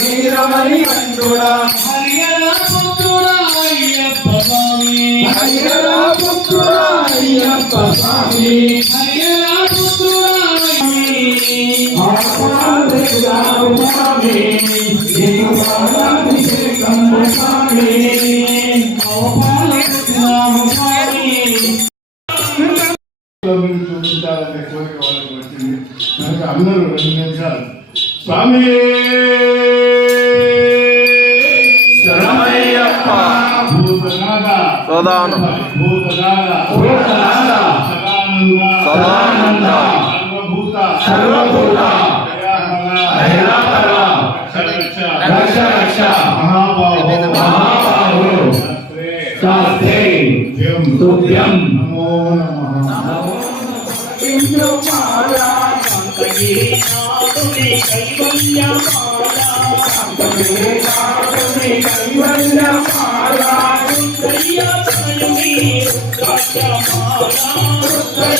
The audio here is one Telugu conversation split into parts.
వీరమణి కంఠుడా అందరూ నిమిషాలు స్వామి శరణమయ్యప్ప భూతనాథ. భూతనాథ. భూతనాథ. సదానంద సదానంద సర్వభూత. సర్వభూత. దయాపర రక్ష. రక్ష రక్ష. మహాబాహో. మహాబాహో. శాస్త్రే శాస్త్రే తుభ్యం. తుభ్యం. నమో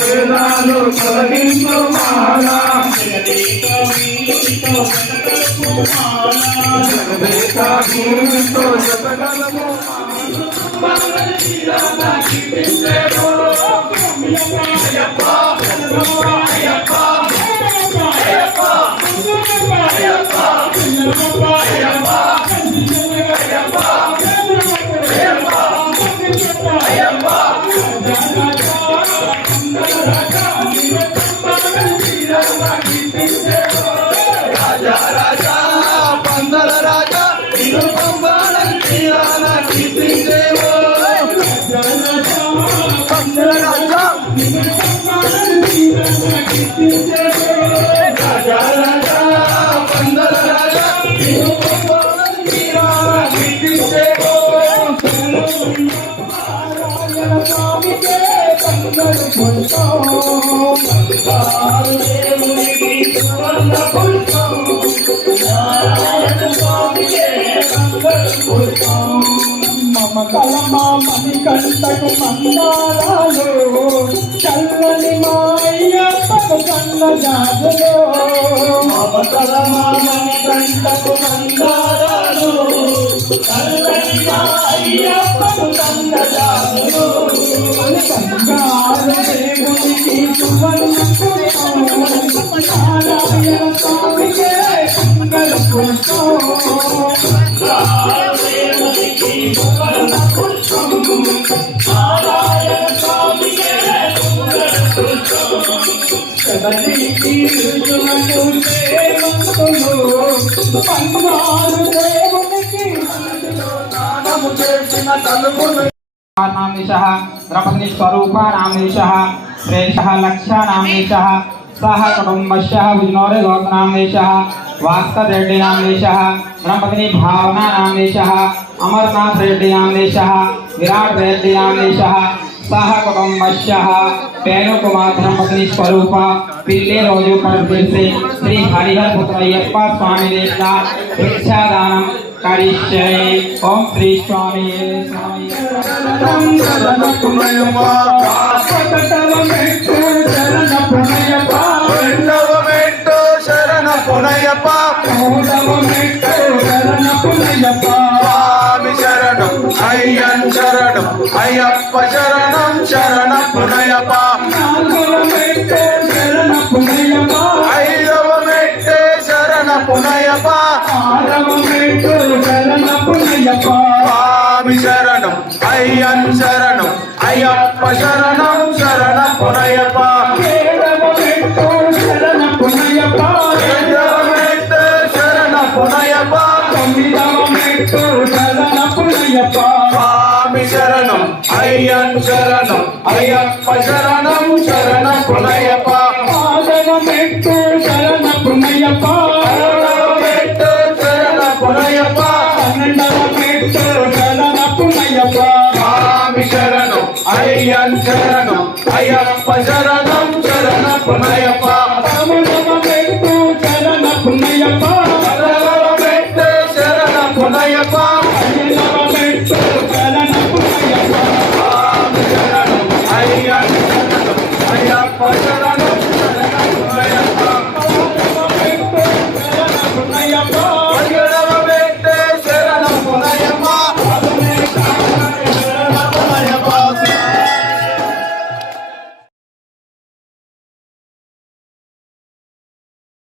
వేదాలు తొలగించు మాల జగదేక భూమితో జగగలము రాజా రాజా రాజా పందల మణికంటకు మందారాలు. కన్న జాజలో మణికంటకు మందారాలు చల్లని మాయ్యప్పకు కన్న జాజలో మన నామేశ ద్రపతి స్వరూప నామేశ శ్రేష లక్ష నామేశ సహ కుటుంబశ విజ్ఞోరే గోత నామేశ భాస్కర్ రెడ్డి నామేశ భావన నామేశ అమర్నాథ్ రెడ్డి నామేశ విరాట్ రెడ్డి నామేశ सह कुटुंबश्यः पेणुकुमाधनपत्निस्वरूप पिल्ले रोजु परदेशे श्री हरिहर पुत्रयप्पा स्वामी देवता भिक्षादानं करिष्ये। ओम श्री स्वामी। शरण पुनयप्पा शरण। पुनयप्पा శరణం అయ్యప్ప శరణం శరణ పునయప. ఐదవ మెట్టే శరణ పునయప ఆరవమెట్టు శరణ పునయప. స్వామి శరణం అయ్యన్ శరణం. అయ్యప్ప శరణం శరణ పునయప. అయ్యన్ శరణం అయ్యప్ప శరణం శరణ పునయప ఆరవమెట్టు శరణ పునయప పదవ మెట్టు శరణ పునయప పన్నెండవమెట్టు శరణ పునయప స్వామి శరణం అయ్యన్ శరణం అయ్యప్ప శరణం శరణ పునయప I'm gone.